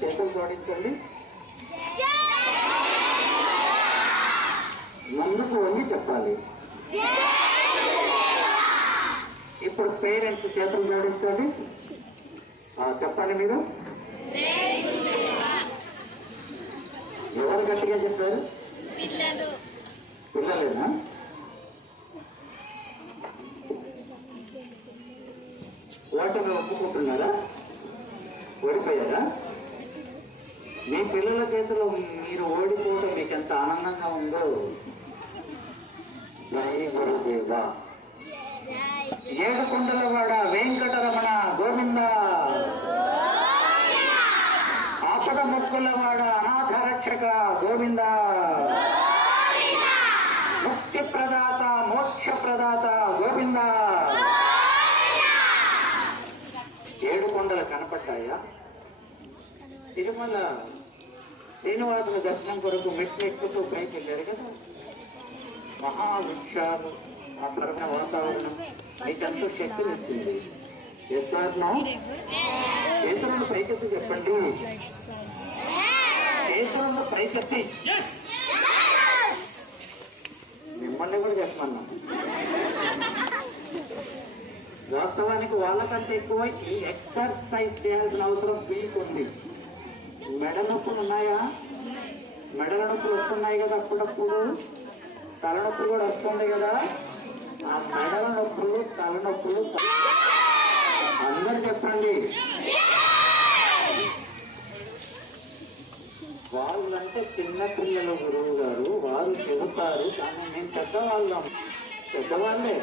చేతులు జోడించండి. ముందుకు వంగి చెప్పాలి. ఇప్పుడు పేరెంట్స్ చేతులు జోడించండి. చెప్పండి మీరు. ఎవరు గట్టిగా చెప్పారు? పిల్లలేనా? ఓటమి ఒప్పుకుంటున్నారా? ఓడిపోయారా? మీ పిల్లల చేతిలో మీరు ఓడిపోవడం మీకు ఎంత ఆనందంగా ఉందో. జై గురుదేవా. ఏడుకొండలవాడ వెంకటరమణ గోవింద. ఆపద మొక్కులవాడ అనాథ రక్షక గోవింద. ముక్తి ప్రదాత మోక్ష ప్రదాత గోవింద. ఏడుకొండలు కనపడ్డాయా? తిరుమల శ్రీనివాసుల దర్శనం కొరకు మెట్లెక్కుతూ పైకి వెళ్ళారు కదా. మహావృక్షాలు, ఆ పరమ వాతావరణం మీకెంతో శక్తిని ఇచ్చింది. చేస్తున్నాను. చేతులను పైకెత్తి చెప్పండి. చేతులను పైకెత్తి. మిమ్మల్ని కూడా చెప్పమన్నా. వాస్తవానికి వాళ్ళకంటే ఎక్కువ ఈ ఎక్సర్సైజ్ చేయాల్సిన అవసరం వీలుకుంది. మెడ నొప్పులు ఉన్నాయా? మెడల నొప్పులు వస్తున్నాయి కదా అప్పుడప్పుడు. తలనొప్పులు కూడా వస్తుంది కదా. ఆ మెడల నొప్పులు, తలనొప్పులు అందరు చెప్పండి. వాళ్ళంటే చిన్నపిల్లలు గురువు గారు, వారు చెబుతారు. కానీ మేము పెద్దవాళ్ళే.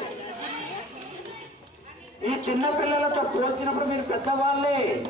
ఈ చిన్నపిల్లలతో పోల్చినప్పుడు మీరు పెద్దవాళ్ళే.